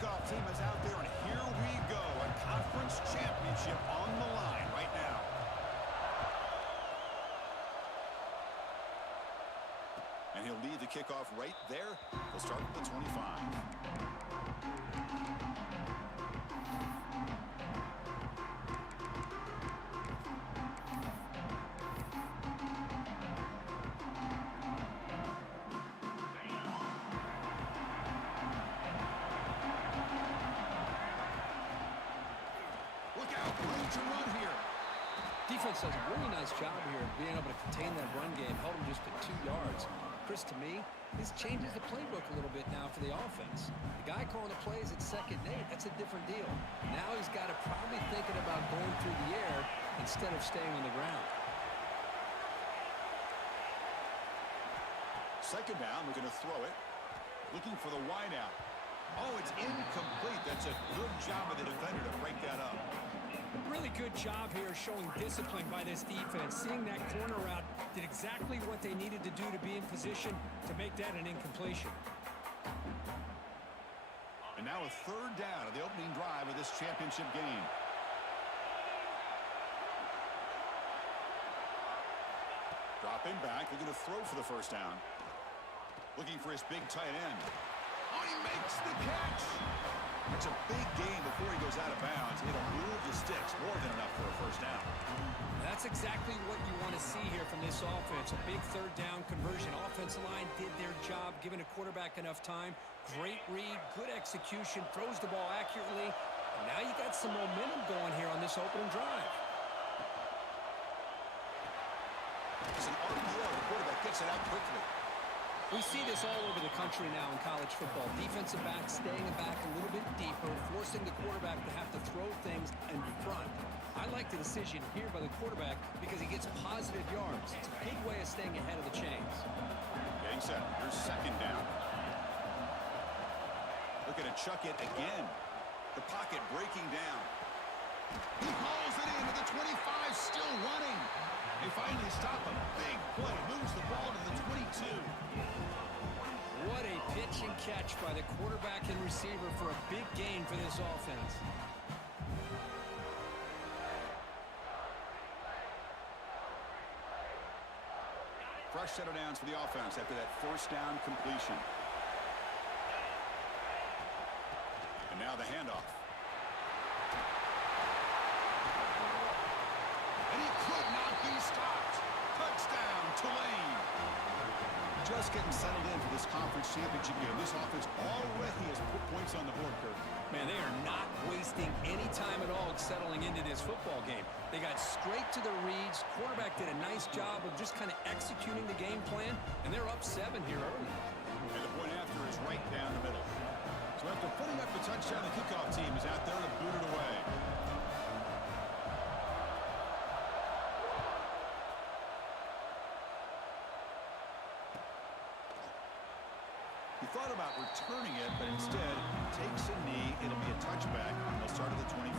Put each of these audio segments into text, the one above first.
kickoff team is out there, and here we go. A conference championship on the line right now. And he'll lead the kickoff right there. He'll start with the 25. Defense does a really nice job here of being able to contain that run game, held him just at 2 yards. Chris, to me, this changes the playbook a little bit now for the offense. The guy calling the plays at 2nd and 8, that's a different deal. Now he's got to probably thinking about going through the air instead of staying on the ground. 2nd down, we're going to throw it. Looking for the wide out. Oh, it's incomplete. That's a good job of the defender to break that up. Really good job here showing discipline by this defense. Seeing that corner route, did exactly what they needed to do to be in position to make that an incompletion. And now a 3rd down of the opening drive of this championship game. Dropping back, looking to throw for the 1st down. Looking for his big tight end. Oh, he makes the catch! It's a big game before he goes out of bounds. It'll move the sticks, more than enough for a 1st down. That's exactly what you want to see here from this offense. A big 3rd down conversion. Offensive line did their job, giving a quarterback enough time. Great read, good execution, throws the ball accurately. And now you got some momentum going here on this opening drive. It's an RPO. The quarterback gets it out quickly. We see this all over the country now in college football. Defensive backs staying back a little bit deeper, forcing the quarterback to have to throw things in front. I like the decision here by the quarterback because he gets positive yards. It's a big way of staying ahead of the chains. Getting set. Here's 2nd down. Looking to chuck it again. The pocket breaking down. He hauls it in to the 25, still running. They finally stop him. Big play. Moves the ball to the 22. What a pitch and catch by the quarterback and receiver for a big gain for this offense. Fresh set of downs for the offense after that 1st down completion. And now the handoff. And he could not be stopped. Touchdown, Tulane. Just getting settled in for this conference championship game. This offense already has put points on the board, Kirk. Man, they are not wasting any time at all settling into this football game. They got straight to the reads. Quarterback did a nice job of just kind of executing the game plan, and they're up 7 here early. And the point after is right down the middle. So after putting up the touchdown, the kickoff team is out there to boot it away. He thought about returning it, but instead takes a knee. It'll be a touchback, and they'll start at the 25.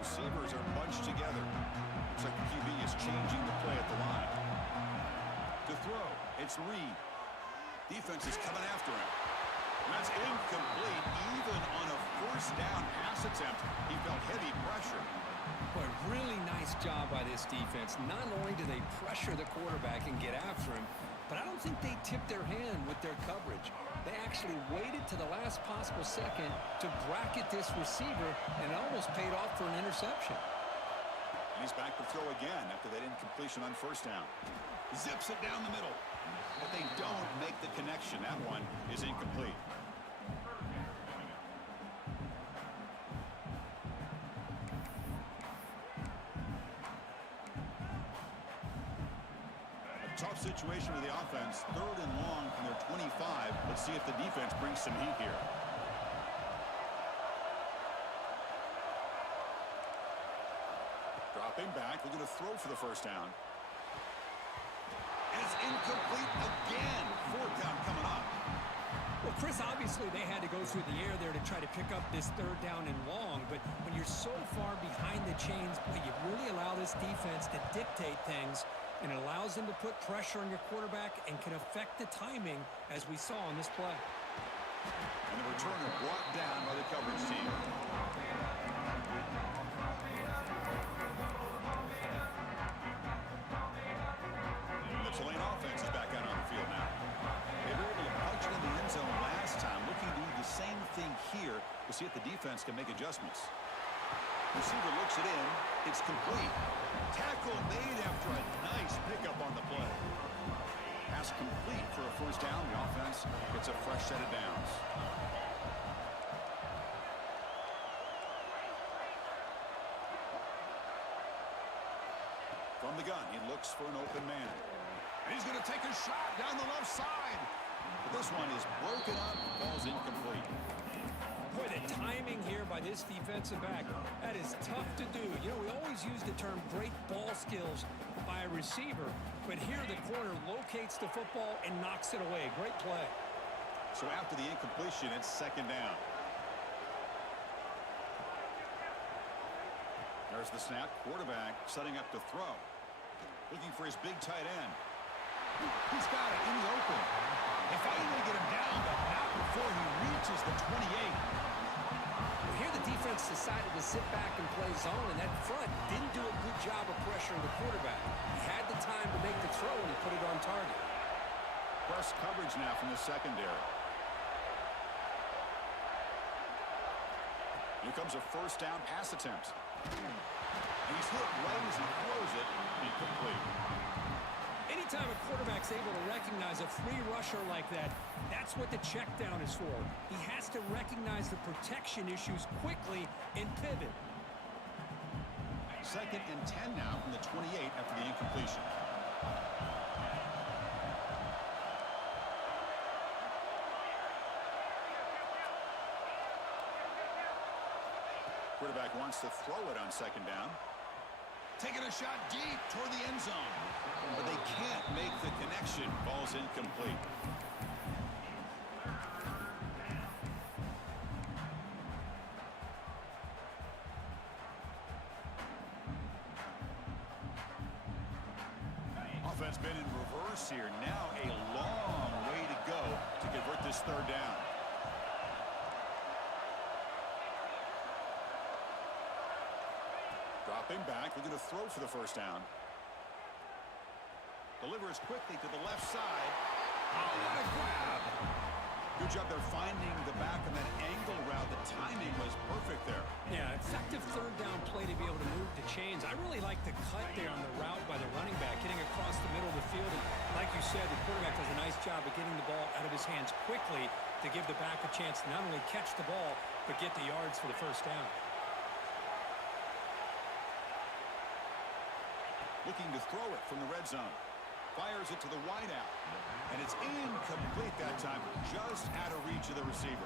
Receivers are bunched together. Looks like the QB is changing the play at the line. To throw, it's Reed. Defense is coming after him. That's incomplete. Even on a 1st down pass attempt, he felt heavy pressure. Boy, really nice job by this defense. Not only do they pressure the quarterback and get after him, but I don't think they tipped their hand with their coverage. They actually waited to the last possible second to bracket this receiver, and it almost paid off for an interception. And he's back to throw again after that incompletion on 1st down. Zips it down the middle. But they don't make the connection. That one is incomplete. A tough situation for the offense. 3rd and long from their 25. Let's see if the defense brings some heat here. Dropping back, looking to throw for the 1st down. And it's incomplete again. 4th down coming up. Well, Chris, obviously they had to go through the air there to try to pick up this third down and long, but when you're so far behind the chains, you really allow this defense to dictate things, and it allows them to put pressure on your quarterback and can affect the timing, as we saw on this play. And the returner brought down by the coverage team. And the Tulane offense is back out on the field now. They were able to punch it in the end zone last time, looking to do the same thing here to see if the defense can make adjustments. Receiver looks it in. It's complete. Tackle made after a nice pickup on the play. Pass complete for a first down. The offense gets a fresh set of downs. From the gun, he looks for an open man. And he's going to take a shot down the left side. But this one is broken up. Ball's incomplete. Boy, the timing here by this defensive back, that is tough to do. You know, we always use the term great ball skills by a receiver, but here the corner locates the football and knocks it away. Great play. So after the incompletion, it's second down. There's the snap. Quarterback setting up to throw. Looking for his big tight end. He's got it in the open. If I can get him down, but not before he reaches the 28. Well, here the defense decided to sit back and play zone, and that front didn't do a good job of pressuring the quarterback. He had the time to make the throw, and he put it on target. Press coverage now from the secondary. Here comes a first down pass attempt. He's hit right as he throws it. Incomplete. Anytime a quarterback's able to recognize a free rusher like that, that's what the check down is for. He has to recognize the protection issues quickly and pivot. Second and 10 now from the 28 after the incompletion. Quarterback wants to throw it on second down. Taking a shot deep toward the end zone. But they can't make the connection. Ball's incomplete. Offense been in reverse here. Now a long way to go to convert this third down. Dropping back, looking to throw for the first down. Delivers quickly to the left side. Oh, what a grab! Good job there finding the back of that angle route. The timing was perfect there. Yeah, effective third down play to be able to move the chains. I really like the cut there on the route by the running back, getting across the middle of the field. And like you said, the quarterback does a nice job of getting the ball out of his hands quickly to give the back a chance to not only catch the ball, but get the yards for the first down. Looking to throw it from the red zone. Fires it to the wideout. And it's incomplete that time. Just out of reach of the receiver.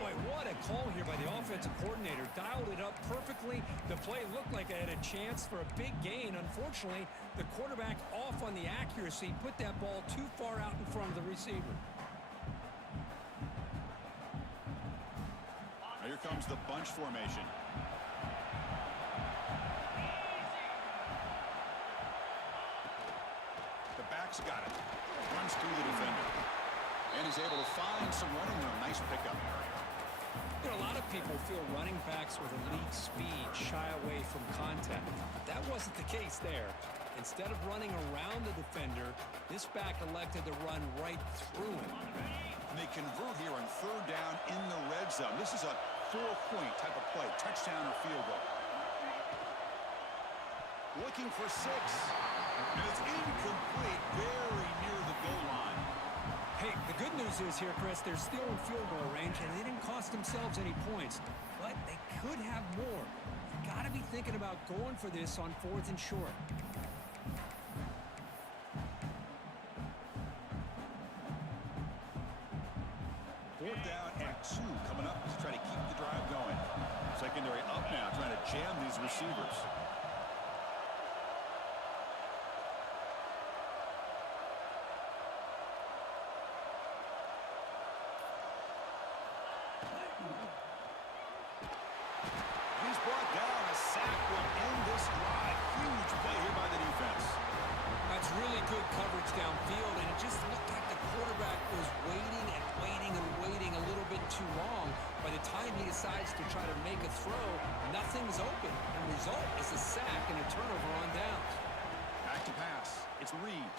Boy, what a call here by the offensive coordinator. Dialed it up perfectly. The play looked like it had a chance for a big gain. Unfortunately, the quarterback off on the accuracy, put that ball too far out in front of the receiver. Now here comes the bunch formation. Back's got it. Runs through the defender. And he's able to find some running room. Nice pickup. You know, a lot of people feel running backs with elite speed shy away from contact. That wasn't the case there. Instead of running around the defender, this back elected to run right through him. And they convert here on third down in the red zone. This is a 4-point type of play. Touchdown or field goal. Looking for 6. And it's incomplete, very near the goal line. Hey, the good news is here, Chris, they're still in field goal range, and they didn't cost themselves any points. But they could have more. You got to be thinking about going for this on 4th and short. Fourth down and 2 coming up to try to keep the drive going. Secondary up now, trying to jam these receivers. a throw, nothing's open. And the result is a sack and a turnover on downs. Back to pass. It's Reed.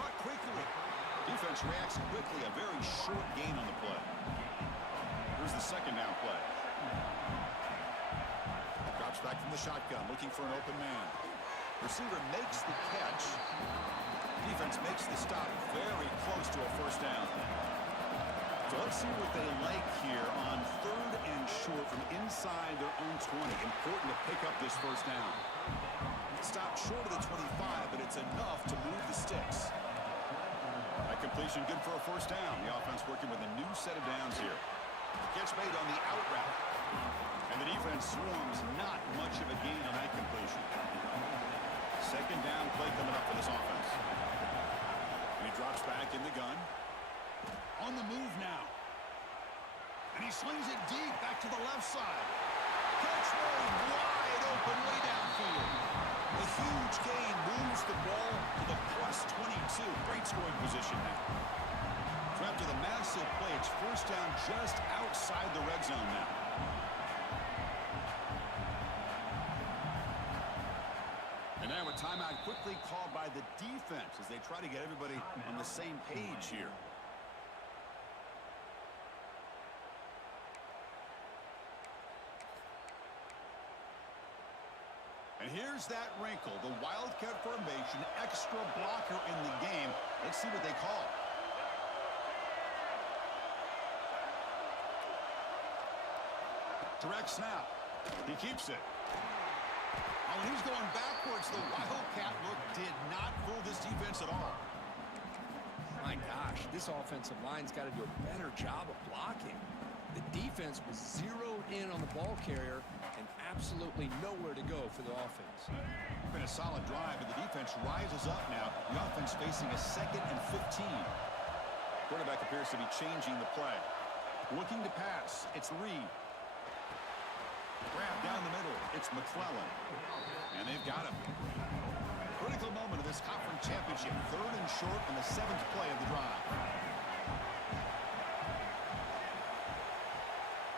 Caught quickly. Defense reacts quickly. A very short gain on the play. Here's the second down play. Drops back from the shotgun, looking for an open man. Receiver makes the catch. Defense makes the stop very close to a first down. So let's see what they like here on 3rd and short from inside their own 20. Important to pick up this first down. Stopped short of the 25, but it's enough to move the sticks. That completion good for a first down. The offense working with a new set of downs here. Catch made on the out route. And the defense swarms not much of a gain on that completion. Second down play coming up for this offense. And he drops back in the gun. On the move now. And he slings it deep back to the left side. Catch made wide open way downfield. A huge gain moves the ball to the +22. Great scoring position now. So after the massive play, it's first down just outside the red zone now. And now a timeout quickly called by the defense as they try to get everybody on the same page here. And here's that wrinkle, the Wildcat formation, extra blocker in the game. Let's see what they call. Direct snap. He keeps it. Oh, and he's going backwards. The Wildcat look did not fool this defense at all. My gosh, this offensive line's got to do a better job of blocking. The defense was zeroed in on the ball carrier and absolutely nowhere to go for the offense. Been a solid drive, but the defense rises up now. The offense facing a 2nd and 15. Quarterback appears to be changing the play. Looking to pass. It's Reed. Grab down the middle. It's McClellan. And they've got him. Critical moment of this conference championship. 3rd and short on the 7th play of the drive.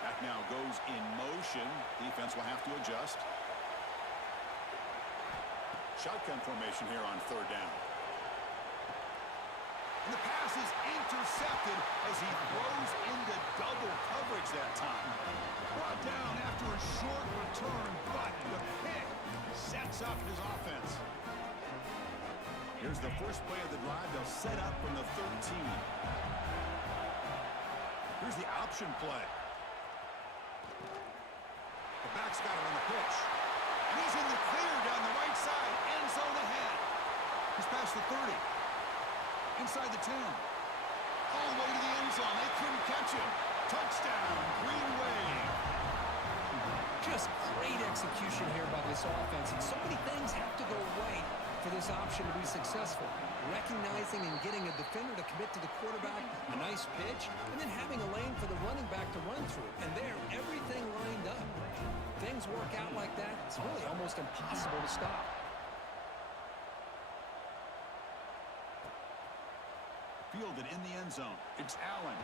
Back now goes in motion. Defense will have to adjust. Shotgun formation here on 3rd down. And the pass is intercepted as he throws into double coverage that time. Brought down after a short return, but the pick sets up his offense. Here's the first play of the drive. They'll set up from the 13. Here's the option play. The back's got it on the pitch. And he's in the clear down the right side. End zone ahead. He's past the 30. Inside the 10. All the way to the end zone. They couldn't catch him. Touchdown, Green Wave. Just great execution here by this offense. And so many things have to go right for this option to be successful. Recognizing and getting a defender to commit to the quarterback, a nice pitch, and then having a lane for the running back to run through. And there, everything lined up. Things work out like that, it's really almost impossible to stop. Fielded in the end zone. It's Allen.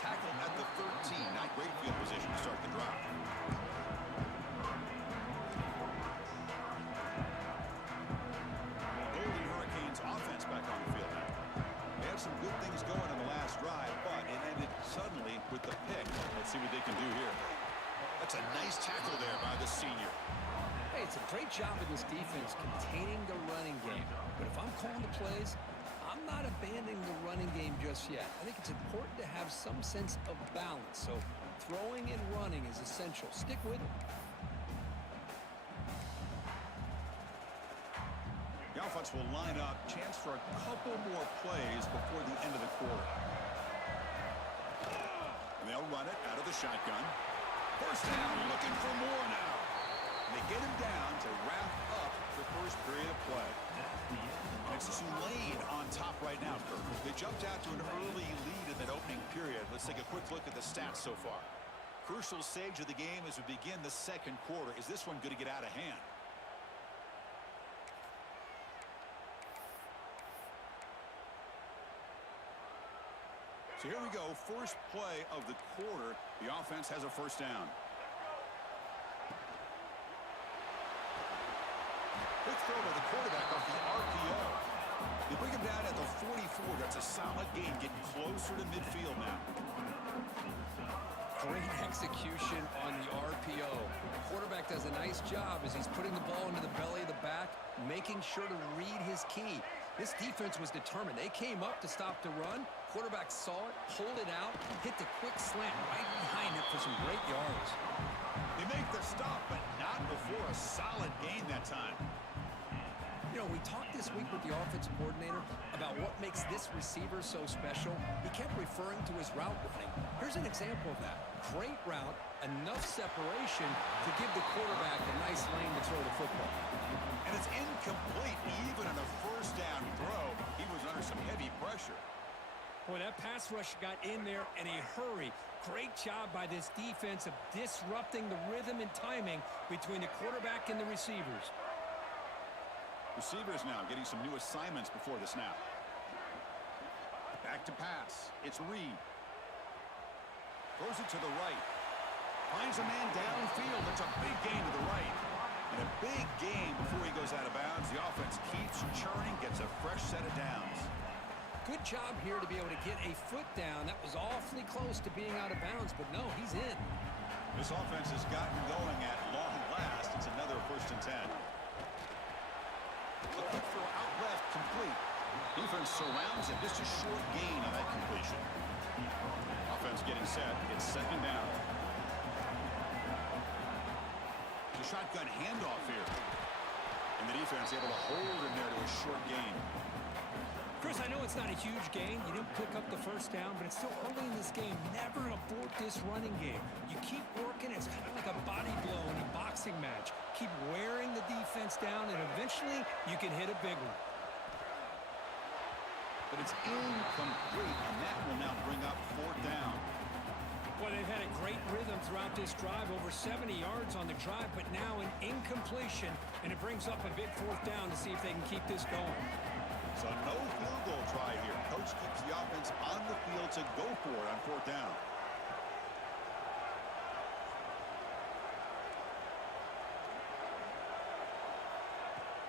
Tackled at the 13. Not great field position to start the drive. Golden Hurricanes offense back on the field now. They had some good things going in the last drive, but it ended suddenly with the pick. Let's see what they can do here. That's a nice tackle there by the senior. Hey, it's a great job of this defense containing the running game. But if I'm calling the plays, I'm not abandoning the running game just yet. I think it's important to have some sense of balance. So throwing and running is essential. Stick with it. The offense will line up. Chance for a couple more plays before the end of the quarter. And they'll run it out of the shotgun. First down, looking for more now. And they get him down to wrap up the first period of play. And it's Tulane on top right now, Kirk. They jumped out to an early lead in that opening period. Let's take a quick look at the stats so far. Crucial stage of the game as we begin the second quarter. Is this one going to get out of hand? So here we go, first play of the quarter. The offense has a first down. Quick throw to the quarterback off the RPO. They bring him down at the 44. That's a solid gain, getting closer to midfield now. Great execution on the RPO. The quarterback does a nice job as he's putting the ball into the belly of the back, making sure to read his key. This defense was determined. They came up to stop the run. Quarterback saw it, pulled it out, hit the quick slant right behind it for some great yards. They make the stop, but not before a solid gain that time. You know, we talked this week with the offensive coordinator about what makes this receiver so special. He kept referring to his route running. Here's an example of that. Great route, enough separation to give the quarterback a nice lane to throw the football. And it's incomplete even on a first down throw. He was under some heavy pressure. Boy, that pass rush got in there in a hurry. Great job by this defense of disrupting the rhythm and timing between the quarterback and the receivers. Receivers now getting some new assignments before the snap. Back to pass. It's Reed. Throws it to the right. Finds a man downfield. It's a big gain to the right. And a big gain before he goes out of bounds. The offense keeps churning, gets a fresh set of downs. Good job here to be able to get a foot down. That was awfully close to being out of bounds, but no, he's in. This offense has gotten going at long last. It's another 1st and 10. A quick throw out left, complete. Defense surrounds it. Just a short gain on that completion. Offense getting set. It's 2nd down. The shotgun handoff here. And the defense able to hold him there to a short gain. Chris, I know it's not a huge gain. You didn't pick up the 1st down, but it's still early in this game. Never abort this running game. You keep working. It's kind of like a body blow in a boxing match. Keep wearing the defense down, and eventually you can hit a big one. But it's incomplete, and that will now bring up 4th down. Well, they've had a great rhythm throughout this drive, over 70 yards on the drive, but now an incompletion, and it brings up a big 4th down to see if they can keep this going. So no field goal try here. Coach keeps the offense on the field to go for it on 4th down.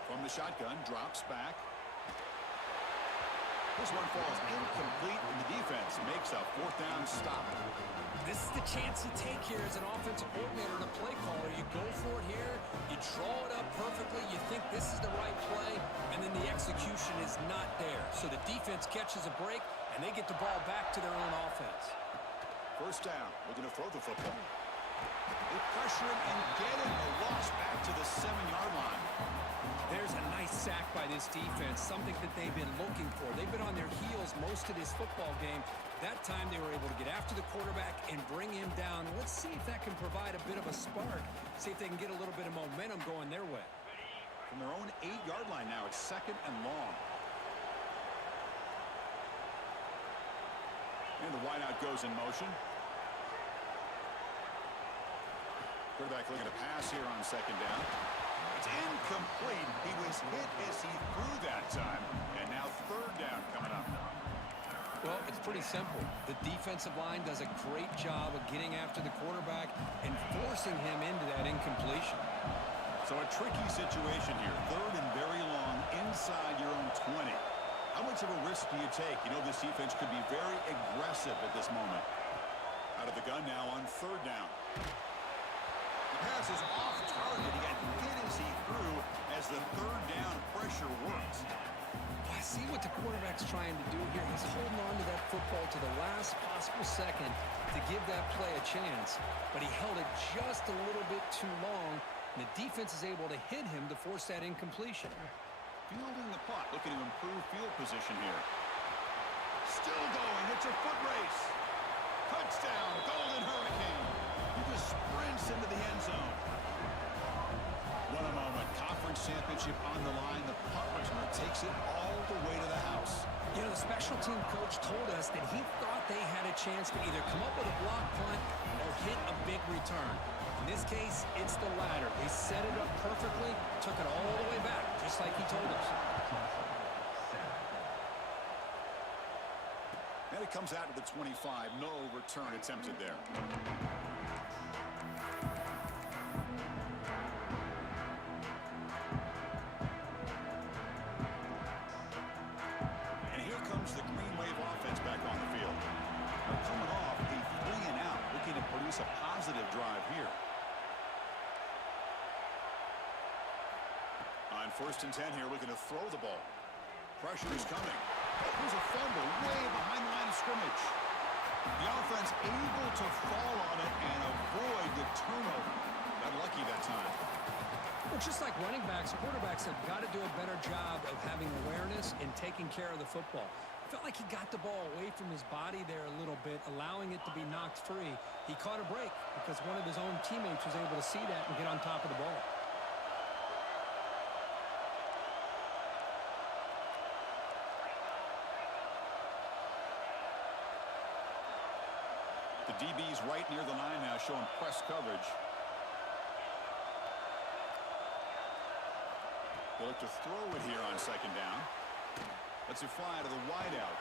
From the shotgun, drops back. This one falls incomplete, and the defense makes a 4th down stop. This is the chance you take here as an offensive coordinator and a play caller. You go for it here, you draw it up perfectly, you think this is the right play, and then the execution is not there. So the defense catches a break, and they get the ball back to their own offense. 1st down, looking to throw the football. They pressure him and get him. A loss back to the 7-yard line. There's a nice sack by this defense, something that they've been looking for. They've been on their heels most of this football game. That time they were able to get after the quarterback and bring him down. Let's see if that can provide a bit of a spark. See if they can get a little bit of momentum going their way. From their own 8-yard line now, it's 2nd and long. And the wideout goes in motion. Quarterback looking to pass here on 2nd down. It's incomplete. He was hit as he threw that time. And now 3rd down coming up. Well, it's pretty simple. The defensive line does a great job of getting after the quarterback and forcing him into that incompletion. So a tricky situation here. 3rd and very long inside your own 20. How much of a risk do you take? You know this defense could be very aggressive at this moment. Out of the gun now on 3rd down. The pass is off target. He got hit as he threw as the 3rd down pressure works. I see what the quarterback's trying to do here. He's holding on to that football to the last possible second to give that play a chance, but he held it just a little bit too long, and the defense is able to hit him to force that incompletion. Fielding the punt, looking to improve field position here. Still going. It's a foot race. Touchdown, Golden Hurricane. He just sprints into the end zone. What a moment. Conference championship on the line. The punt returner takes it all the way to the house. You know, the special team coach told us that he thought they had a chance to either come up with a block punt or hit a big return. In this case, it's the latter. They set it up perfectly, took it all the way back, just like he told us. And it comes out to the 25. No return attempted there. positive drive here. On 1st and 10 here, looking to throw the ball. Pressure is coming. Oh, there's a fumble way behind the line of scrimmage. The offense able to fall on it and avoid the turnover. Got lucky that time. Well, just like running backs, quarterbacks have got to do a better job of having awareness and taking care of the football. Felt like he got the ball away from his body there a little bit, allowing it to be knocked free. He caught a break because one of his own teammates was able to see that and get on top of the ball. The DB's right near the line now, showing press coverage. They'll look to throw it here on 2nd down. Lets it fly to the wideout.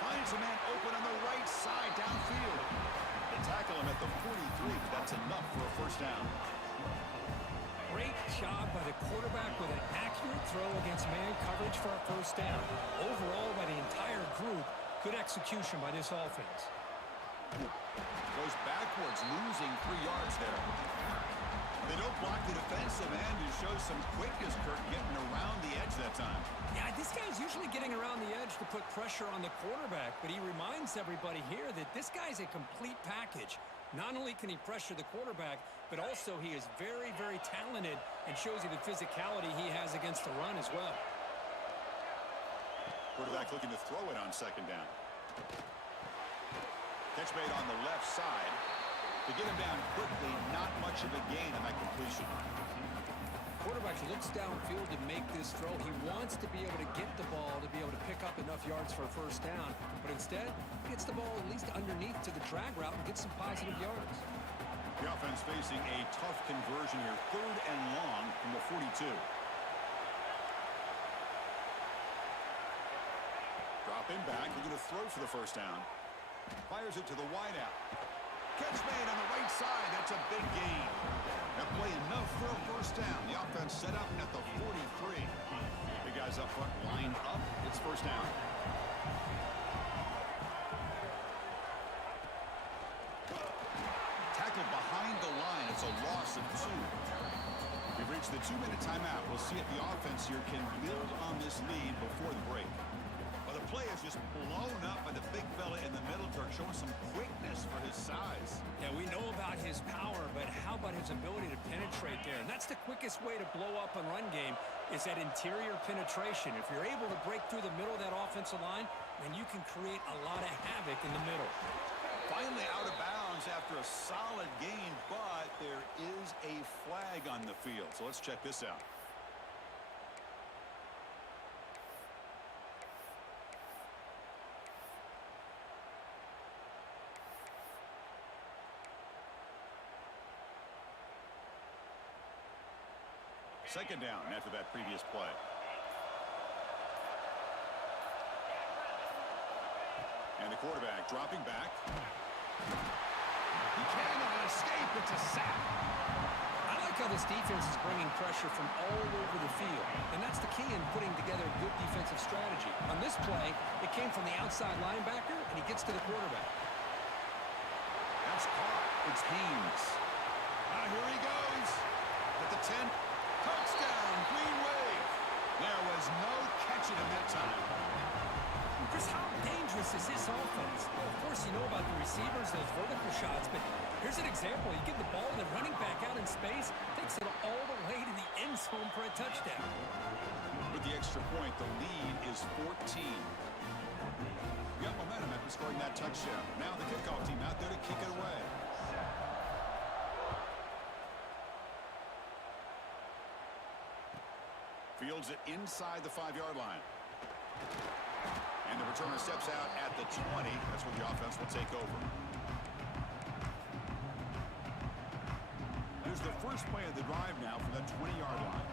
Finds a man open on the right side downfield. They tackle him at the 43, but that's enough for a 1st down. Great job by the quarterback with an accurate throw against man coverage for a 1st down. Overall, by the entire group, good execution by this offense. Goes backwards, losing 3 yards there. They don't block the defensive end, who shows some quickness, Kirk, getting around the edge that time. Yeah, this guy's usually getting around the edge to put pressure on the quarterback, but he reminds everybody here that this guy's a complete package. Not only can he pressure the quarterback, but also he is very, very talented and shows you the physicality he has against the run as well. Quarterback looking to throw it on 2nd down. Catch made on the left side. To get him down quickly, not much of a gain on that completion. Quarterback looks downfield to make this throw. He wants to be able to get the ball to be able to pick up enough yards for a 1st down, but instead, he gets the ball at least underneath to the drag route and gets some positive yards. The offense facing a tough conversion here. 3rd and long from the 42. Dropping back, looking to throw for the 1st down. Fires it to the wideout. Catch made on the right side. That's a big gain. That play enough for a 1st down. The offense set up at the 43. The guys up front line up. It's 1st down. Tackled behind the line. It's a loss of 2. We've reached the 2-minute timeout. We'll see if the offense here can build on this lead before the break. The play is just blown up by the big fella in the middle, Kirk, showing some quickness for his size. Yeah, we know about his power, but how about his ability to penetrate there? And that's the quickest way to blow up a run game, is that interior penetration. If you're able to break through the middle of that offensive line, then you can create a lot of havoc in the middle. Finally out of bounds after a solid gain, but there is a flag on the field. So let's check this out. Second down after that previous play. And the quarterback dropping back. He cannot escape. It's a sack. I like how this defense is bringing pressure from all over the field, and that's the key in putting together a good defensive strategy. On this play, it came from the outside linebacker, and he gets to the quarterback. That's caught. It's Haynes. Here he goes. At the 10. Touchdown, Green Wave. There was no catching him that time. Chris, how dangerous is this offense? Well, of course, you know about the receivers, those vertical shots, but here's an example. You give the ball to the running back out in space, takes it all the way to the end zone for a touchdown. With the extra point, the lead is 14. We got momentum after scoring that touchdown. Now the kickoff team out there to kick it away. Fields it inside the 5-yard line. And the returner steps out at the 20. That's where the offense will take over. Here's the first play of the drive now from that 20-yard line.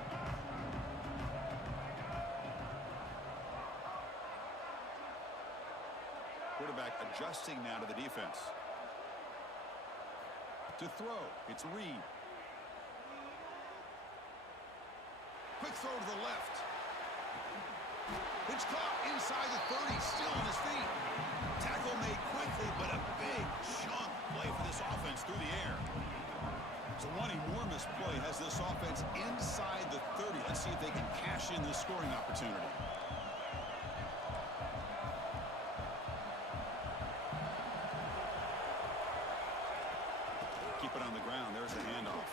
Quarterback adjusting now to the defense. To throw, it's Reed. Quick throw to the left. It's caught inside the 30, still on his feet. Tackle made quickly, but a big chunk play for this offense through the air. So one enormous play has this offense inside the 30. Let's see if they can cash in this scoring opportunity. Keep it on the ground. There's the handoff.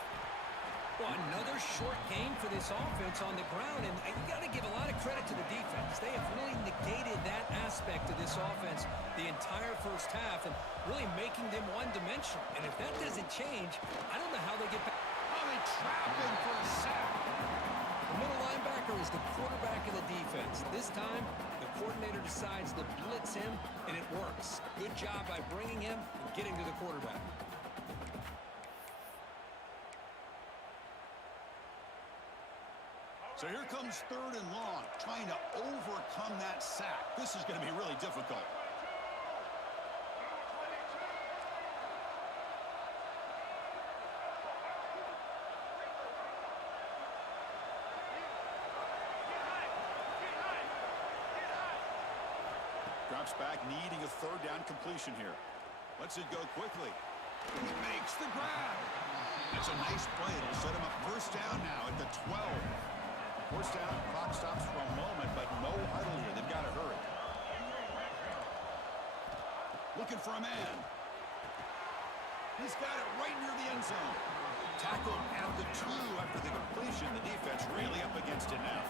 Well, another short game for this offense on the ground, and you got to give a lot of credit to the defense. They have really negated that aspect of this offense the entire first half and really making them one-dimensional. And if that doesn't change, I don't know how they get back. Oh, they trap him for a sack. The middle linebacker is the quarterback of the defense. This time, the coordinator decides to blitz him, and it works. Good job by bringing him and getting to the quarterback. So here comes 3rd and long, trying to overcome that sack. This is going to be really difficult. Drops back, needing a 3rd down completion here. Lets it go quickly. He makes the grab. That's a nice play. It'll set him up 1st down now at the 12. 1st down, clock stops for a moment, but no huddle here. They've got to hurry. Looking for a man. He's got it right near the end zone. Tackled at the 2 after the completion. The defense really up against it now.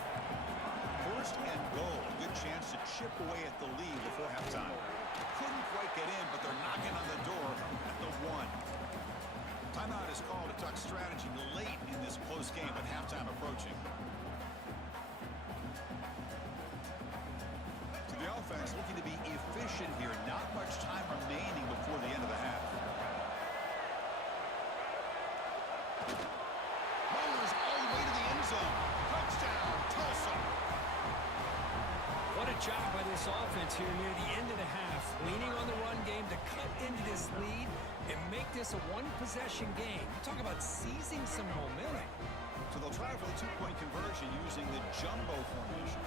1st and goal. A good chance to chip away at the lead before halftime. Couldn't quite get in, but they're knocking on the door at the 1. Timeout is called. A tuck strategy late in this close game, but halftime approaching. The offense looking to be efficient here. Not much time remaining before the end of the half. Bowlers all the way to the end zone. Touchdown, Tulsa. What a job by this offense here near the end of the half. Leaning on the run game to cut into this lead and make this a one-possession game. Talk about seizing some momentum. So they'll try for the 2-point conversion using the jumbo formation.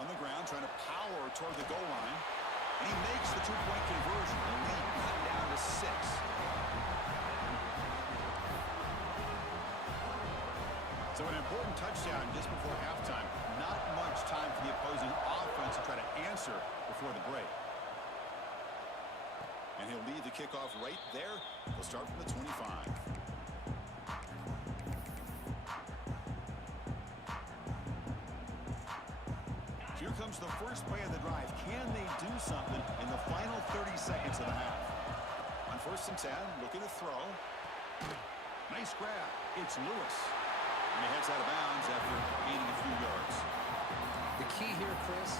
On the ground, trying to power toward the goal line. And he makes the 2-point conversion. The lead cut down to 6. So an important touchdown just before halftime. Not much time for the opposing offense to try to answer before the break. And he'll lead the kickoff right there. They'll start from the 25. Here comes the first play of the drive. Can they do something in the final 30 seconds of the half? On 1st and 10, looking to throw. Nice grab. It's Lewis. And he heads out of bounds after gaining a few yards. The key here, Chris,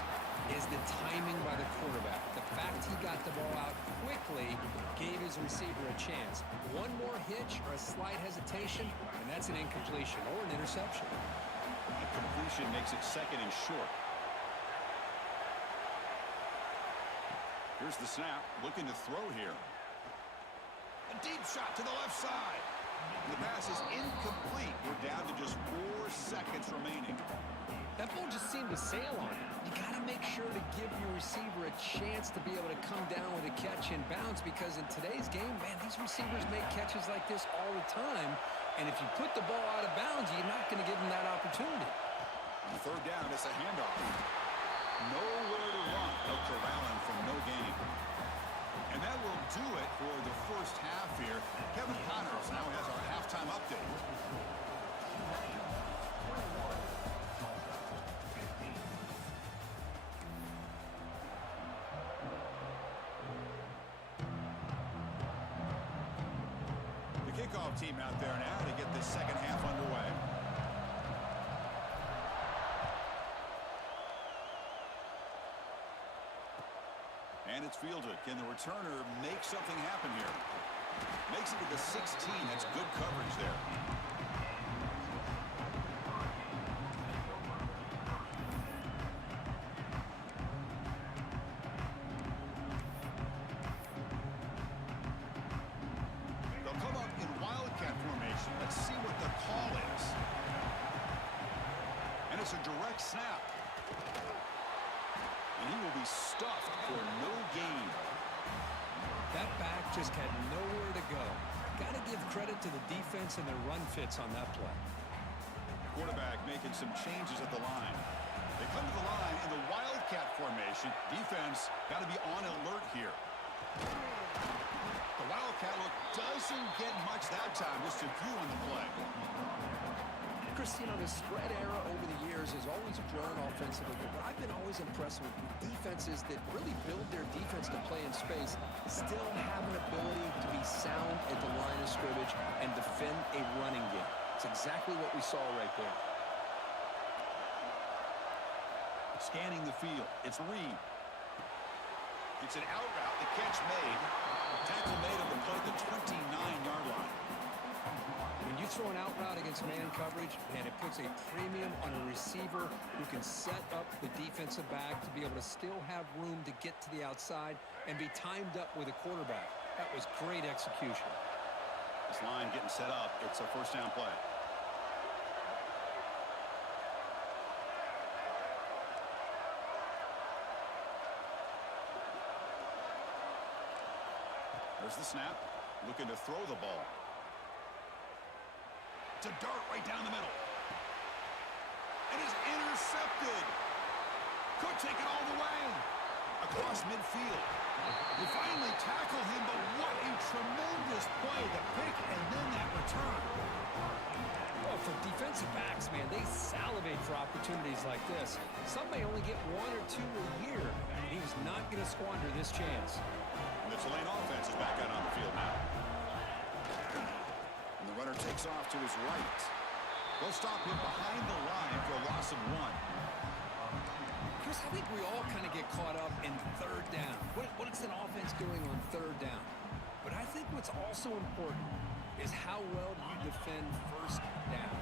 is the timing by the quarterback. The fact he got the ball out quickly gave his receiver a chance. One more hitch or a slight hesitation, and that's an incompletion or an interception. A completion makes it 2nd and short. Here's the snap, looking to throw here. A deep shot to the left side. The pass is incomplete. We're down to just 4 seconds remaining. That ball just seemed to sail on him. You got to make sure to give your receiver a chance to be able to come down with a catch and bounce, because in today's game, man, these receivers make catches like this all the time. And if you put the ball out of bounds, you're not going to give them that opportunity. On 3rd down, it's a handoff. Nowhere to run. They'll corral him from no gain. And that will do it for the first half here. Kevin Connors now has our halftime update. The kickoff team out there now to get this 2nd half underway. And it's fielded. Can the returner make something happen here? Makes it to the 16. That's good coverage there. They'll come up in wildcat formation. Let's see what the call is. And it's a direct snap. And he will be stuffed for no gain. That back just had nowhere to go. Got to give credit to the defense and their run fits on that play. Quarterback making some changes at the line. They come to the line in the wildcat formation. Defense got to be on alert here. The wildcat look doesn't get much that time. Just a few on the play. Chris, you know, the spread era over the years has always grown offensively, but I've been always impressed with defenses that really build their defense to play in space, still have an ability to be sound at the line of scrimmage and defend a running game. It's exactly what we saw right there. Scanning the field. It's Reed. It's an out route. The catch made. Tackle made on the play at the 29-yard line. When you throw an out route against man coverage, man, it puts a premium on a receiver who can set up the defensive back to be able to still have room to get to the outside and be timed up with a quarterback. That was great execution. This line getting set up. It's a first down play. There's the snap. Looking to throw the ball. It's a dart right down the middle. It is intercepted. Could take it all the way. Across midfield. They finally tackle him, but what a tremendous play. The pick and then that return. Well, for defensive backs, man, they salivate for opportunities like this. Some may only get one or two a year, and he was not going to squander this chance. And the Tulane offense is back out on the field now. And the runner takes off to his right. They'll stop him behind the line for a loss of 1. Chris, I think we all kind of get caught up in third down. What is an offense doing on third down? But I think what's also important is how well you defend first down.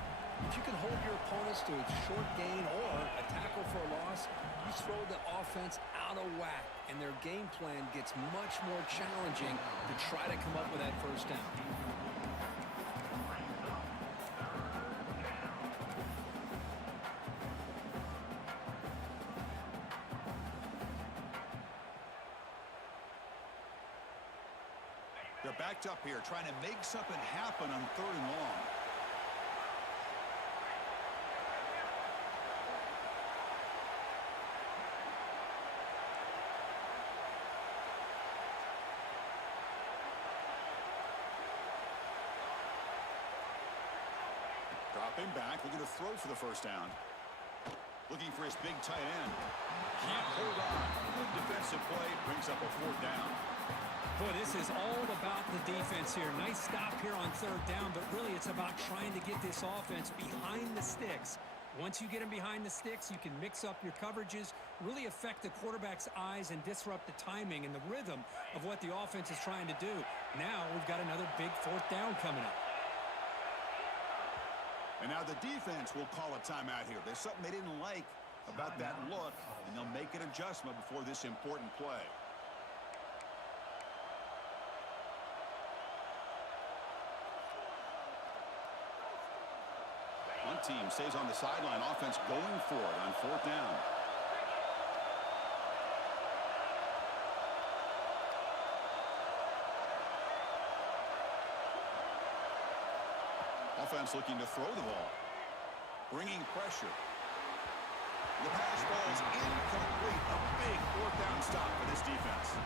If you can hold your opponents to a short gain or a tackle for a loss, you throw the offense out of whack, and their game plan gets much more challenging to try to come up with that first down. They're backed up here, trying to make something happen on 3rd and long. Dropping back, looking to throw for the first down. Looking for his big tight end. Can't hold on. Good defensive play, brings up a 4th down. Boy, this is all about the defense here. Nice stop here on 3rd down, but really it's about trying to get this offense behind the sticks. Once you get them behind the sticks, you can mix up your coverages, really affect the quarterback's eyes and disrupt the timing and the rhythm of what the offense is trying to do. Now we've got another big 4th down coming up. And now the defense will call a timeout here. There's something they didn't like about that look, and they'll make an adjustment before this important play. One team stays on the sideline. Offense going for it on 4th down. Offense looking to throw the ball. Bringing pressure. The pass ball is incomplete. A big 4th down stop for this defense.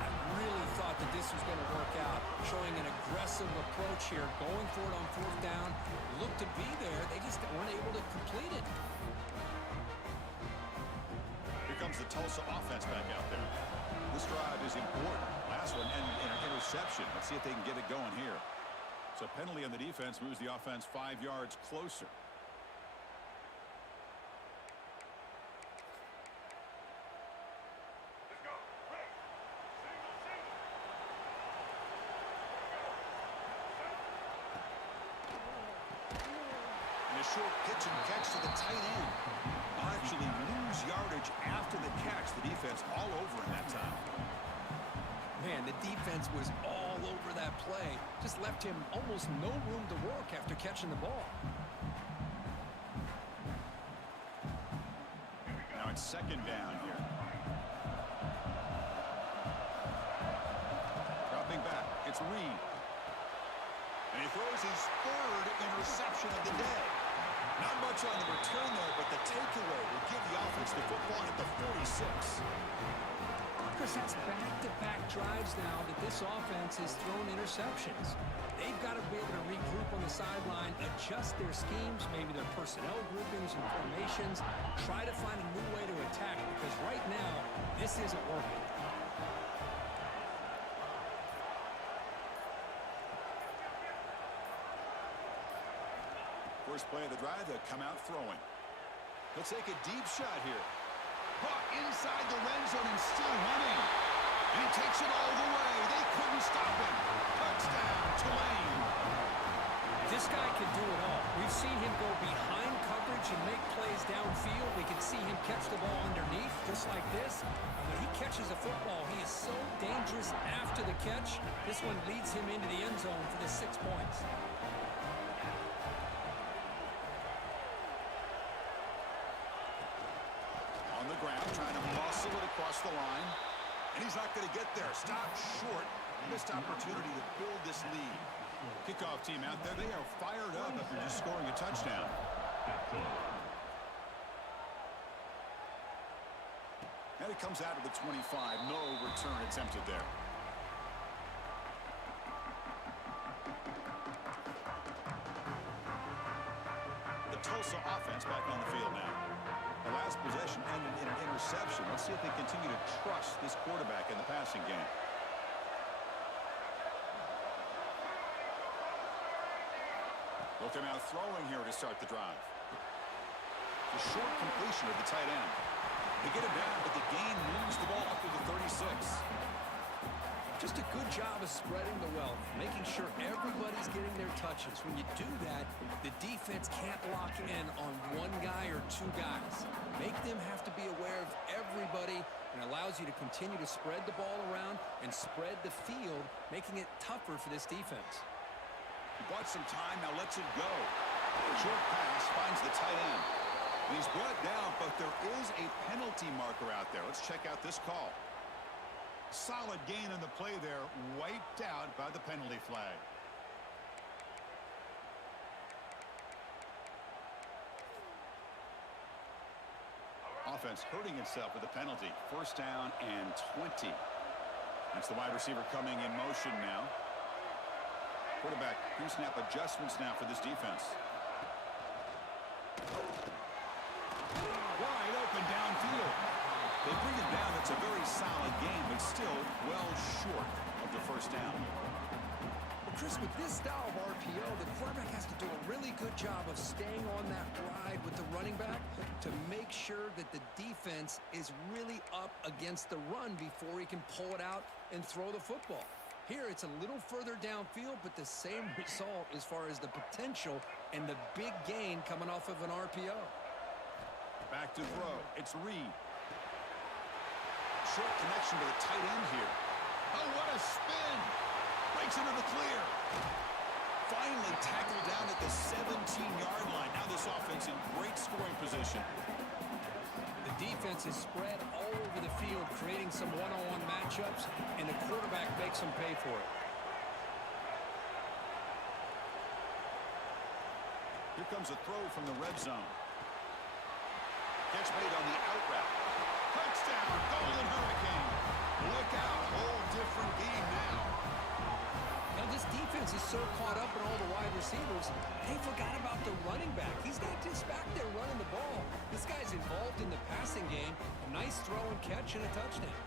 I really thought that this was going to work out, showing an aggressive approach here, going for it on 4th down. Looked to be there. They just weren't able to complete it. Here comes the Tulsa offense back out there. This drive is important. Last one and an interception. Let's see if they can get it going here. So penalty on the defense moves the offense 5 yards closer. A short pitch and catch to the tight end. I'll actually lose yardage after the catch. The defense all over him that time. Man, the defense was all over that play. Just left him almost no room to work after catching the ball. Now it's second down here. Dropping back. It's Reed. And he throws his third interception of the day. Not much on the return there, but the takeaway will give the offense the football at the 46. Chris, that's back-to-back drives now that this offense has thrown interceptions. They've got to be able to regroup on the sideline, adjust their schemes, maybe their personnel groupings and formations, try to find a new way to attack, because right now, this isn't working. First play of the drive, they'll come out throwing. He'll take a deep shot here. Caught inside the red zone and still running. And he takes it all the way. They couldn't stop him. Touchdown, Tulane. This guy can do it all. We've seen him go behind coverage and make plays downfield. We can see him catch the ball underneath, just like this. And when he catches a football, he is so dangerous after the catch. This one leads him into the end zone for the 6 points. On the ground, trying to muscle it across the line. And he's not going to get there. Stop short. Missed opportunity to build this lead. Kickoff team out there. They are fired up after just scoring a touchdown. And it comes out of the 25. No return attempted there. The Tulsa offense back on the field now. The last possession ended in an interception. Let's see if they continue to trust this quarterback in the passing game. Look, they're now throwing here to start the drive. The short completion of the tight end. They get it down, but the gain moves the ball up to the 36. Just a good job of spreading the wealth, making sure everybody's getting their touches. When you do that, the defense can't lock in on one guy or two guys. Make them have to be aware of everybody, and allows you to continue to spread the ball around and spread the field, making it tougher for this defense. He bought some time, now lets it go. Short pass finds the tight end. He's brought down, but there is a penalty marker out there. Let's check out this call. Solid gain on the play there, wiped out by the penalty flag. Offense hurting itself with a penalty. First down and 20. That's the wide receiver coming in motion now. Quarterback pre-snap adjustments now for this defense. Wide open downfield. They bring it down. It's a very solid game, but still well short of the first down. Well, Chris, with this style of RPO, the quarterback has to do a really good job of staying on that ride with the running back to make sure that the defense is really up against the run before he can pull it out and throw the football. Here, it's a little further downfield, but the same result as far as the potential and the big gain coming off of an RPO. Back to throw. It's Reed. Short connection to the tight end here. Oh, what a spin! Breaks into the clear. Finally tackled down at the 17-yard line. Now this offense in great scoring position. The defense is spread all over the field, creating some one-on-one matchups, and the quarterback makes them pay for it. Here comes a throw from the red zone. Catch made on the out route. Touchdown, Golden Hurricane. Look out, whole different game now. Now this defense is so caught up in all the wide receivers, they forgot about the running back. He's not just back there running the ball. This guy's involved in the passing game. A nice throw and catch and a touchdown.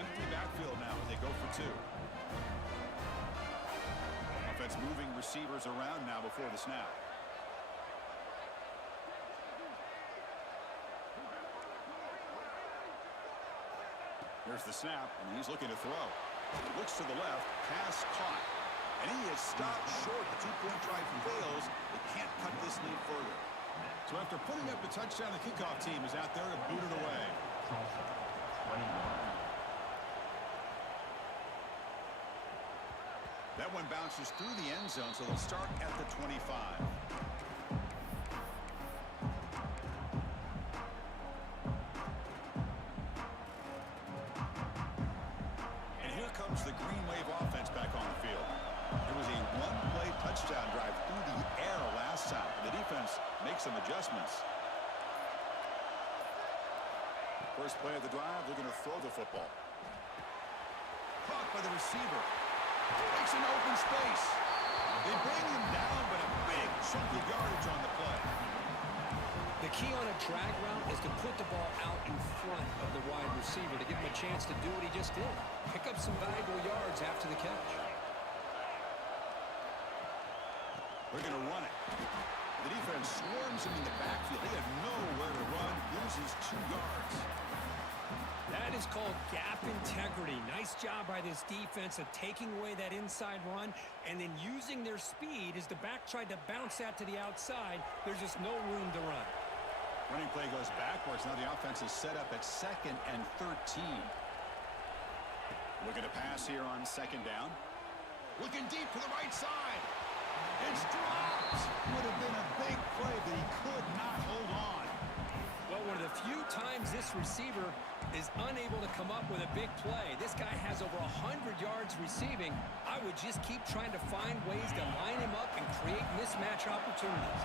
Empty backfield now as they go for two. Offense moving receivers around now before the snap. Here's the snap, and he's looking to throw. Looks to the left, pass caught. And he is stopped short. The two-point try fails. They can't cut this lead further. So after putting up a touchdown, the kickoff team is out there to boot it away. That one bounces through the end zone, so they'll start at the 25. play of the drive, they're going to throw the football. Caught by the receiver. Makes an open space. They bring him down, but a big chunk of yardage on the play. The key on a drag route is to put the ball out in front of the wide receiver to give him a chance to do what he just did. Pick up some valuable yards after the catch. They're going to run it. The defense swarms him in the backfield. They have nowhere to run. Loses 2 yards. That is called gap integrity. Nice job by this defense of taking away that inside run and then using their speed as the back tried to bounce that to the outside. There's just no room to run. Running play goes backwards. Now the offense is set up at 2nd and 13. Looking to pass here on 2nd down. Looking deep to the right side. It's dropped. Would have been a big play, but he could not hold on. Well, one of the few times this receiver is unable to come up with a big play. This guy has over 100 yards receiving. I would just keep trying to find ways to line him up and create mismatch opportunities.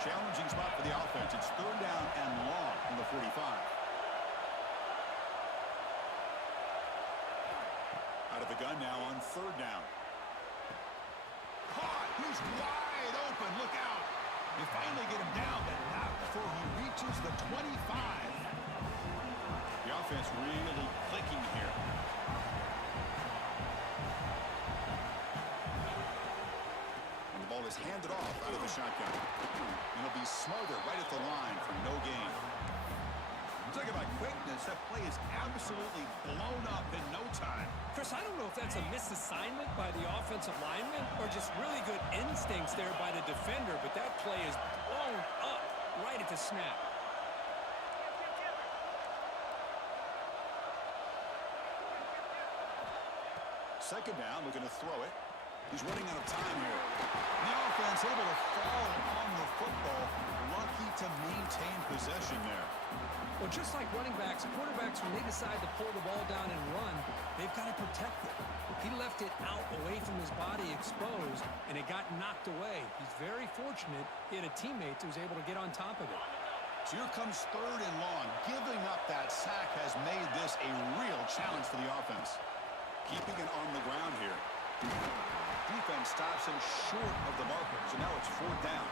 Challenging spot for the offense. It's 3rd down and long from the 45. Out of the gun now on 3rd down. Caught. He's wide open. Look out. They finally get him down, but not before he reaches the 25. The offense really clicking here. And the ball is handed off out of the shotgun. And it'll be smothered right at the line for no gain. Talk about quickness. That play is absolutely blown up in no time. Chris, I don't know if that's a misassignment by the offensive lineman or just really good instincts there by the defender, but that play is blown up right at the snap. Second down, looking to throw it. He's running out of time here. The offense able to fall on the football. Lucky to maintain possession there. Well, just like running backs, quarterbacks, when they decide to pull the ball down and run, they've got to protect it. He left it out away from his body exposed, and it got knocked away. He's very fortunate he had a teammate who was able to get on top of it. So here comes 3rd and long. Giving up that sack has made this a real challenge for the offense. Keeping it on the ground here. Defense stops him short of the marker, so now it's 4th down.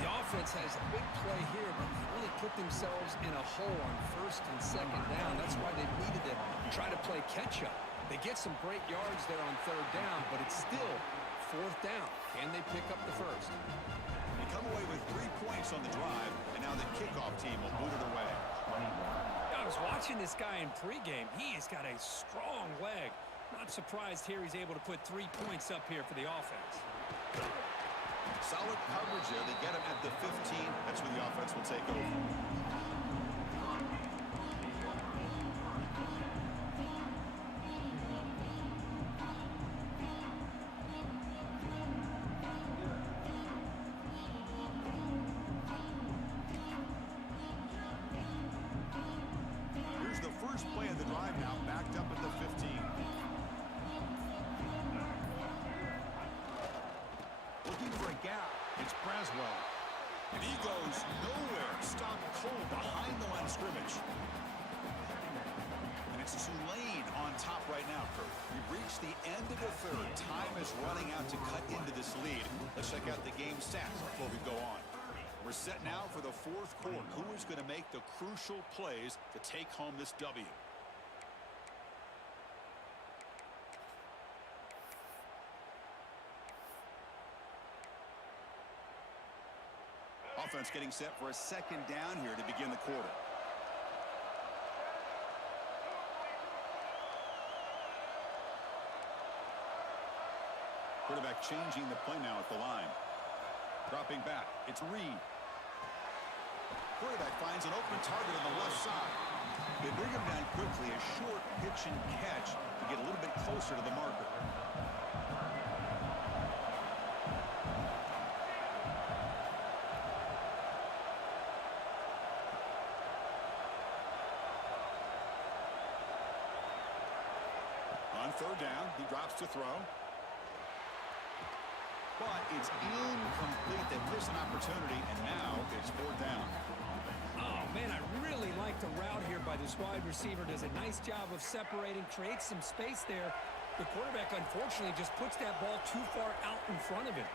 The offense has a big play here, but they really put themselves in a hole on 1st and 2nd down. That's why they needed to try to play catch-up. They get some great yards there on 3rd down, but it's still 4th down. Can they pick up the 1st? They come away with 3 points on the drive, and now the kickoff team will boot it away. I was watching this guy in pregame. He's got a strong leg. Not surprised here he's able to put 3 points up here for the offense. Solid coverage there. They get him at the 15. That's where the offense will take over. Here's the first play of the drive now, backed up at the 15. Looking for a gap. It's Braswell. And he goes nowhere. Stopped cold behind the line of scrimmage. And it's Tulane on top right now, Kurt. We've reached the end of the 3rd. Time is running out to cut into this lead. Let's check out the game stats before we go on. We're set now for the 4th quarter. Who is going to make the crucial plays to take home this W? Offense getting set for a 2nd down here to begin the quarter. Quarterback changing the play now at the line. Dropping back. It's Reed. Quarterback finds an open target on the left side. They bring him down quickly. A short pitch and catch to get a little bit closer to the marker. On 3rd down, he drops to throw. But it's incomplete. They miss an opportunity, and now it's 4th down. Oh, Man, I really like the route here by this wide receiver. Does a nice job of separating, creates some space there. The quarterback, unfortunately, just puts that ball too far out in front of him.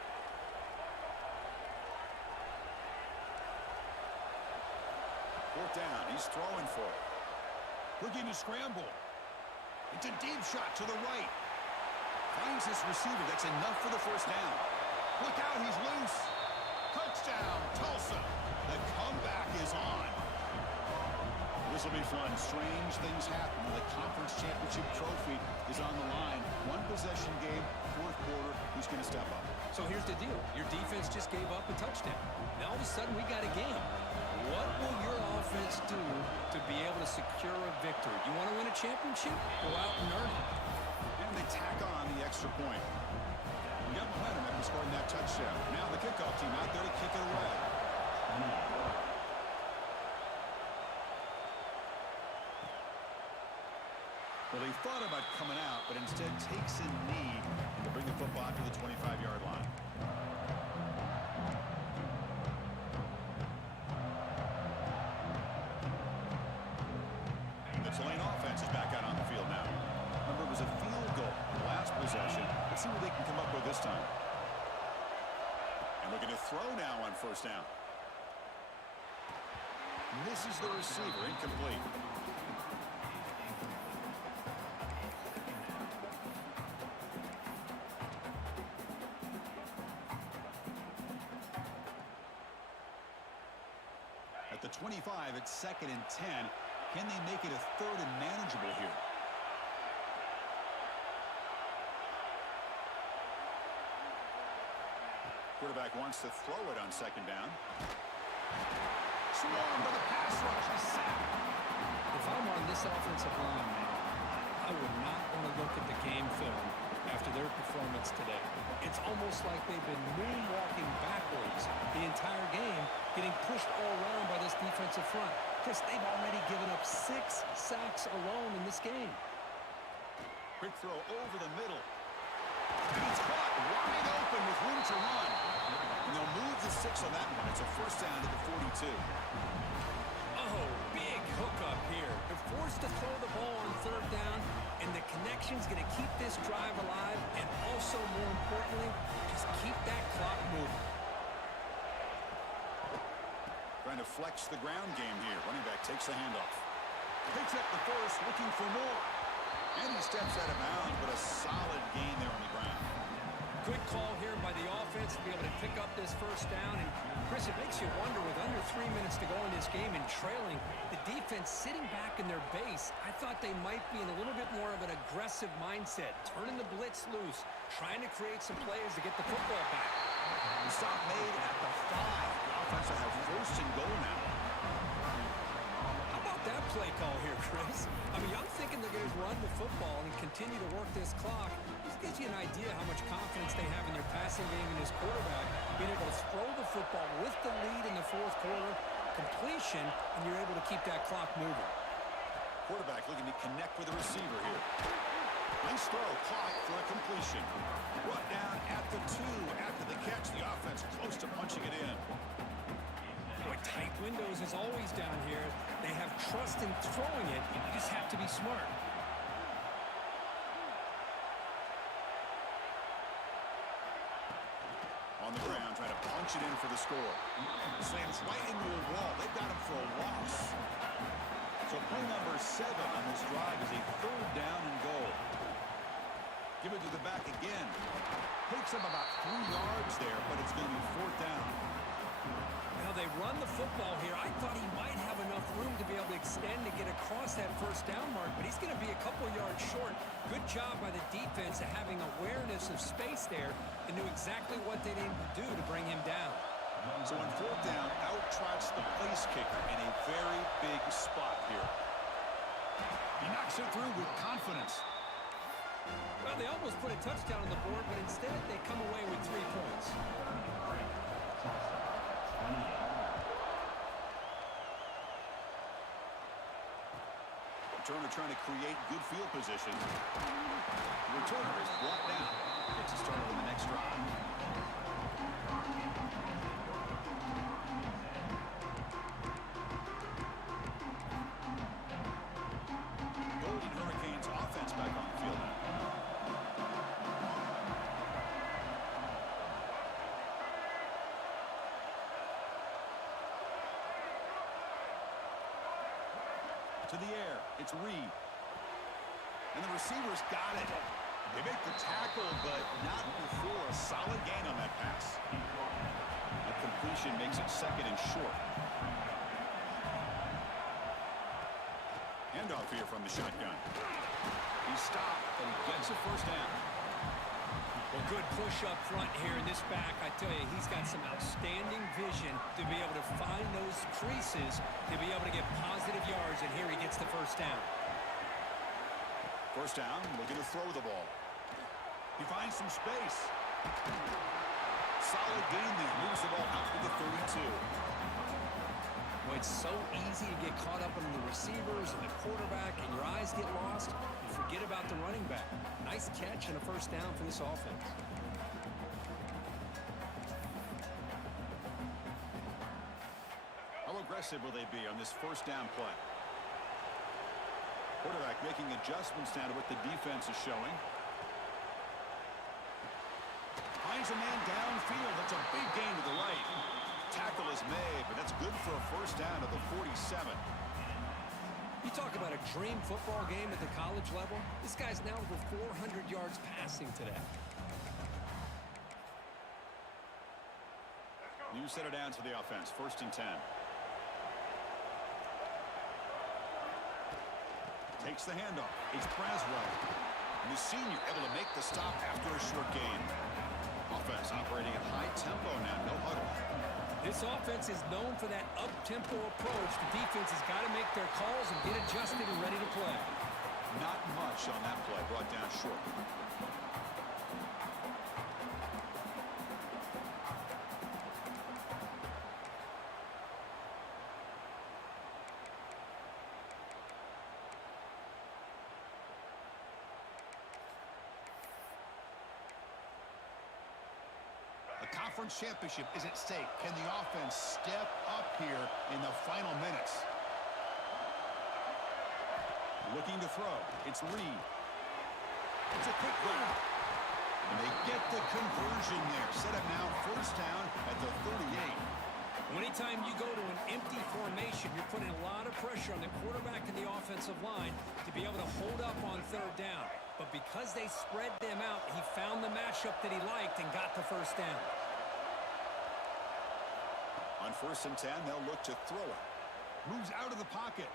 Fourth down, he's throwing for it. Looking to scramble. It's a deep shot to the right. Finds his receiver. That's enough for the first down. Look out, he's loose. Touchdown, Tulsa. The comeback is on. This will be fun. Strange things happen. The conference championship trophy is on the line. One possession game, fourth quarter. Who's going to step up? So here's the deal. Your defense just gave up a touchdown. Now all of a sudden we got a game. What will your offense do to be able to secure a victory? You want to win a championship? Go out and earn it. And they tack on the extra point. We got momentum after scoring that touchdown. Now the kickoff team out there to kick it away. Well, he thought about coming out, but instead takes a knee to bring the football out to the 25-yard line. The Tulane offense is back out on the field now. Remember, it was a field goal the last possession. Let's see what they can come up with this time. And looking to throw now on first down. Misses the receiver, incomplete. At the 25, it's 2nd and 10. Can they make it a 3rd and manageable here? Quarterback wants to throw it on 2nd down. Swarmed by the pass rush. He's sacked. If I'm on this offensive line, man, I would not want to look at the game film after their performance today. It's almost like they've been moonwalking backwards the entire game, getting pushed all around by this defensive front. Chris, they've already given up 6 sacks alone in this game. Quick throw over the middle. And it's caught wide open with room to run. And they'll move the 6 on that one. It's a first down to the 42. Oh, big hookup here. They're forced to throw the ball on 3rd down, and the connection's going to keep this drive alive, and also, more importantly, just keep that clock moving. Trying to flex the ground game here. Running back takes the handoff. Picks up the first, looking for more. And he steps out of bounds, but a solid gain there on the ground. Good call here by the offense to be able to pick up this first down. And, Chris, it makes you wonder, with under 3 minutes to go in this game and trailing, the defense sitting back in their base, I thought they might be in a little bit more of an aggressive mindset, turning the blitz loose, trying to create some plays to get the football back. The stop made at the 5. The offense will have 1st and goal now. How about that play call here, Chris? I mean, I'm thinking they're going to run the football and continue to work this clock. This gives you an idea how much confidence they have in their passing game and his quarterback, being able to throw the football with the lead in the 4th quarter, completion, and you're able to keep that clock moving. Quarterback looking to connect with the receiver here. Nice throw, caught for a completion. Brought down at the 2 after the catch. The offense close to punching it in. Boy, tight windows is always down here. They have trust in throwing it. You just have to be smart. On the ground, trying to punch it in for the score. Slams right into a wall. They've got him for a loss. So play number 7 on this drive is a 3rd down and goal. Give it to the back again. Takes him about 3 yards there, but it's going to be 4th down. Now they run the football here. I thought he might have enough room to be able to extend to get across that 1st down mark, but he's going to be a couple yards short. Good job by the defense of having awareness of space there and knew exactly what they needed to do to bring him down. So on 4th down, out trots the place kicker in a very big spot here. He knocks it through with confidence. Well, they almost put a touchdown on the board, but instead they come away with 3 points. Returner trying to create good field position. The returner is brought down. Gets a start on the next drive. To the air. It's Reed. And the receiver's got it. They make the tackle, but not before a solid gain on that pass. A completion makes it second and short. Handoff here from the shotgun. He's stopped, but he gets a first down. Well, good push up front here in this back. I tell you, he's got some outstanding vision to be able to find those creases, to be able to get positive yards, and here he gets the first down. First down, looking to throw the ball. He finds some space. Solid gain there. Moves the ball out to the 32. Well, it's so easy to get caught up in the receivers and the quarterback, and your eyes get lost. You forget about the running back. Nice catch and a first down for this offense. How aggressive will they be on this first down play? Quarterback making adjustments now to what the defense is showing. Finds a man downfield. That's a big gain to the right. Tackle is made, but that's good for a first down to the 47. You talk about a dream football game at the college level. This guy's now over 400 yards passing today. New center down to the offense. First and 10. Takes the handoff. It's Braswell. And the senior able to make the stop after a short gain. Offense operating at high tempo now. No huddle. This offense is known for that up-tempo approach. The defense has got to make their calls and get adjusted and ready to play. Not much on that play. Brought down short. Conference championship is at stake. Can the offense step up here in the final minutes? Looking to throw. It's Reed. It's a quick grab. And they get the conversion there. Set up now first down at the 38. Anytime you go to an empty formation, you're putting a lot of pressure on the quarterback and the offensive line to be able to hold up on third down. But because they spread them out, he found the matchup that he liked and got the first down. On first and 10, they'll look to throw it. Moves out of the pocket.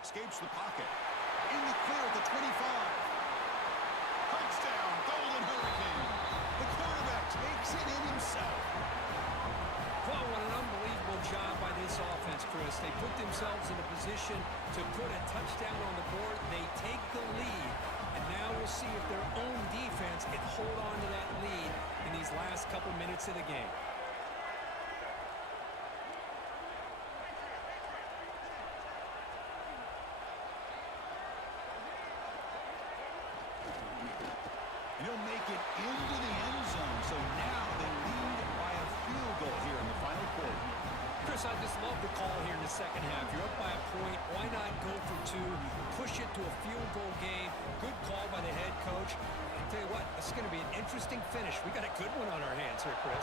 Escapes the pocket. In the clear at the 25. Touchdown, Golden Hurricane. The quarterback takes it in himself. Well, what an unbelievable job by this offense, Chris. They put themselves in a position to put a touchdown on the board. They take the lead, and now we'll see if their own defense can hold on to that lead in these last couple minutes of the game. He'll make it into the end zone, so now they lead by a field goal here in the final quarter. Chris, I just love the call here in the second half. You're up by a point. Why not go for two? Push it to a field goal game. Good call by the head coach. I tell you what, this is going to be an interesting finish. We got a good one on our hands here, Chris.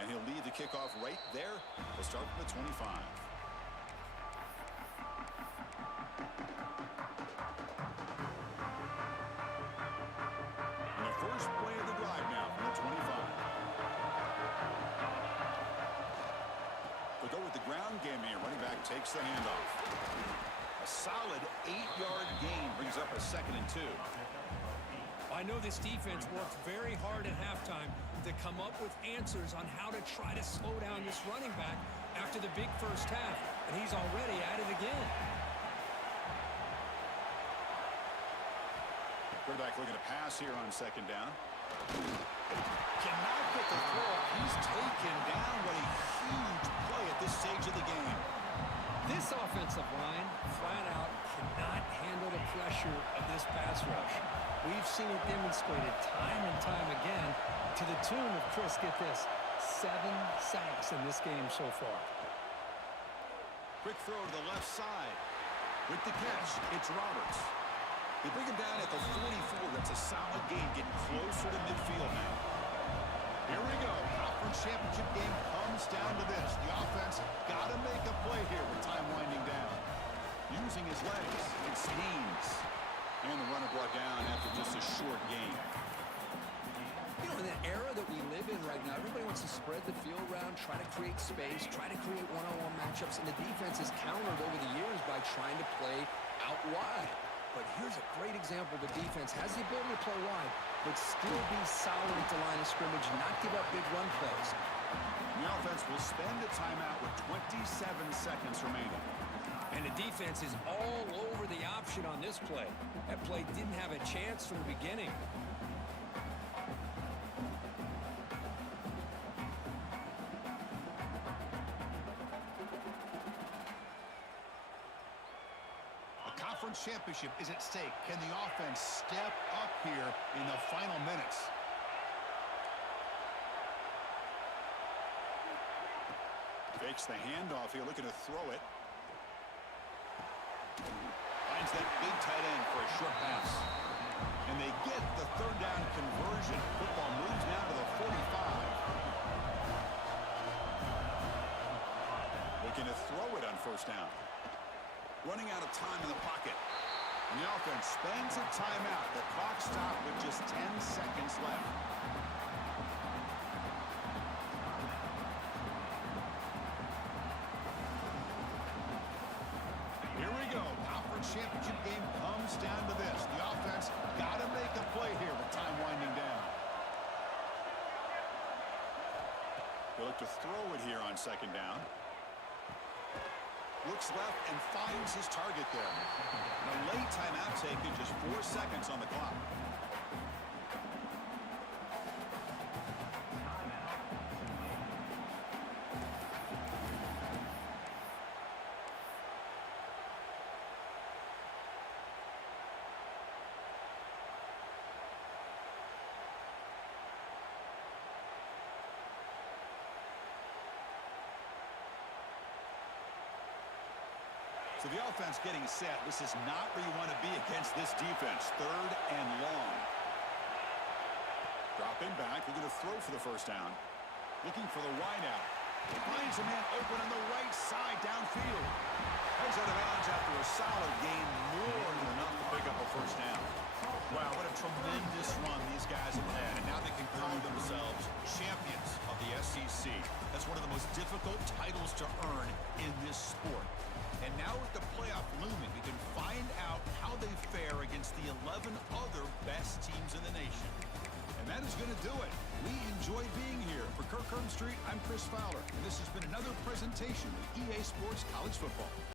And he'll lead the kickoff right there. We'll start from the 25. First play of the drive now from the 25. We'll go with the ground game here. Running back takes the handoff. A solid 8-yard gain brings up a second and 2. I know this defense worked very hard at halftime to come up with answers on how to try to slow down this running back after the big first half, and he's already at it again. Quarterback looking to pass here on second down. Cannot get the throw. He's taken down. What a huge play at this stage of the game. This offensive line, flat out, cannot handle the pressure of this pass rush. We've seen it demonstrated time and time again to the tune of, Chris, get this, 7 sacks in this game so far. Quick throw to the left side. With the catch, it's Roberts. They bring him down at the 44. That's a solid gain, getting closer to midfield now. Here we go. conference championship game comes down to this. The offense got to make a play here with time winding down. Using his legs, it's Haynes. And the runner brought down after just a short gain. You know, in the era that we live in right now, everybody wants to spread the field around, try to create space, try to create one-on-one matchups, and the defense has countered over the years by trying to play out wide. But here's a great example. The defense has the ability to play wide, but still be solid at the line of scrimmage, not give up big run plays. The offense will spend a timeout with 27 seconds remaining. And the defense is all over the option on this play. That play didn't have a chance from the beginning. A conference championship is at stake. Can the offense step up here in the final minutes? Fakes the handoff here, looking to throw it. Finds that big tight end for a short pass. And they get the third down conversion. Football moves now to the 45. Looking to throw it on first down. Running out of time in the pocket. And the offense spends a timeout. The clock stopped with just 10 seconds left. Here we go. Conference championship game comes down to this. The offense got to make a play here with time winding down. They look to throw it here on second down. Looks left and finds his target there. A late timeout taken, just 4 seconds on the clock. So the offense getting set. This is not where you want to be against this defense. Third and long. Dropping back. Looking to throw for the first down. Looking for the wide out. Finds a man open on the right side downfield. Heads out of bounds after a solid gain. More than enough to pick up a first down. Wow, what a tremendous run these guys have had. And now they can call themselves champions of the SEC. That's one of the most difficult titles to earn in this sport. And now with the playoff looming, we can find out how they fare against the 11 other best teams in the nation. And that is going to do it. We enjoy being here. For Kirk Street, I'm Chris Fowler. And this has been another presentation of EA Sports College Football.